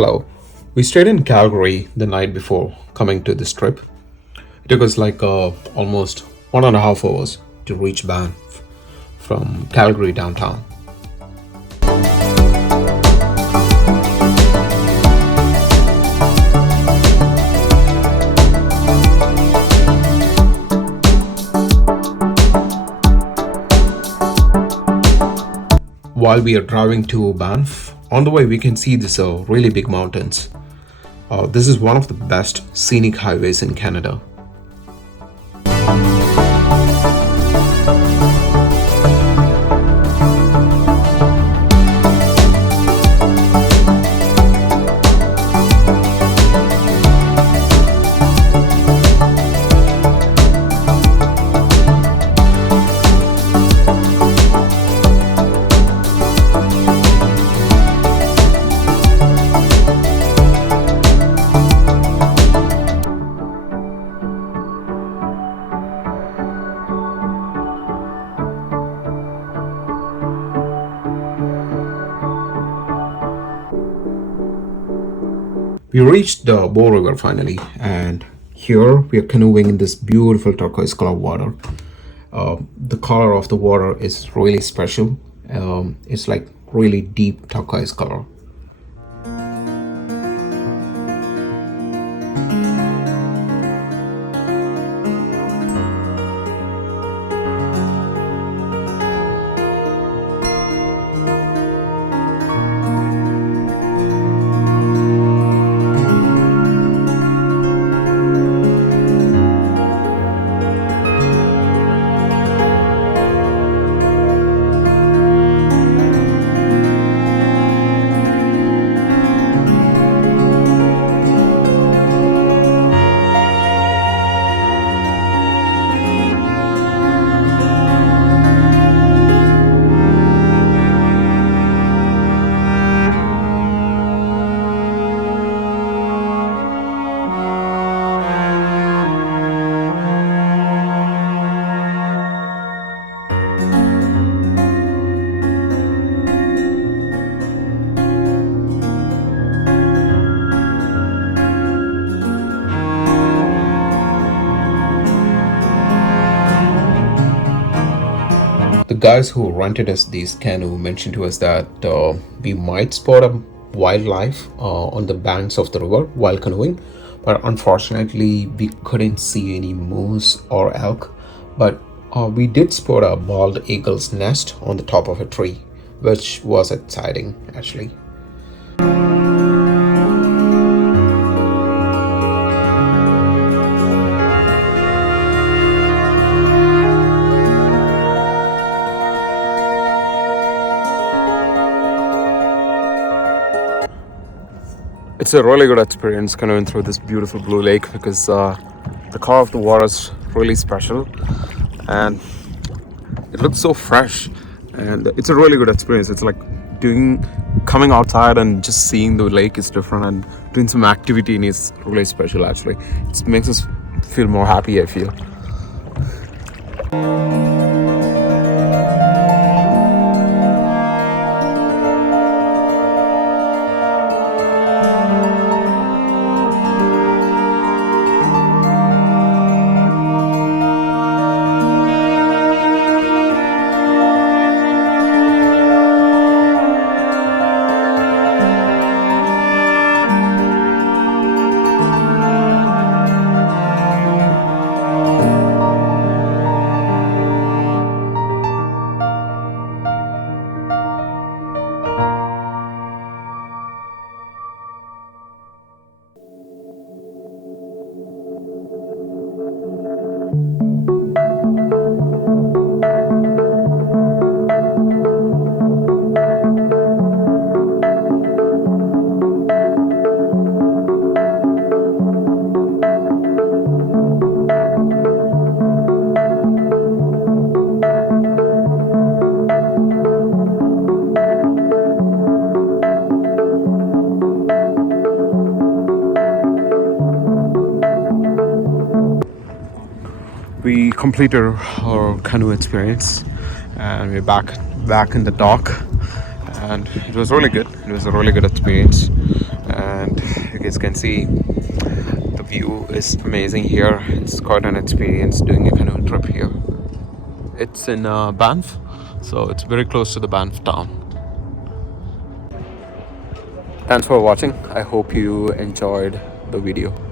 Hello. We stayed in Calgary the night before coming to this trip. It took us like almost 1.5 hours to reach Banff from Calgary downtown. While we are driving to Banff, on the way we can see this really big mountains. This is one of the best scenic highways in Canada. We reached the Bow River finally, and here we are canoeing in this beautiful turquoise color water. The color of the water is really special. It's like really deep turquoise color. The guys who rented us these canoe mentioned to us that we might spot a wildlife on the banks of the river while canoeing, but unfortunately we couldn't see any moose or elk. But we did spot a bald eagle's nest on the top of a tree, which was exciting actually. It's a really good experience canoeing through this beautiful blue lake because the color of the water is really special and it looks so fresh, and it's a really good experience. It's like coming outside and just seeing the lake is different, and doing some activity in is really special actually. It makes us feel more happy, I feel. We completed our canoe experience and we're back in the dock, and it was really good. It was a really good experience. and you guys can see the view is amazing here. It's quite an experience doing a canoe trip here. It's in Banff, so it's very close to the Banff town. Thanks for watching. I hope you enjoyed the video.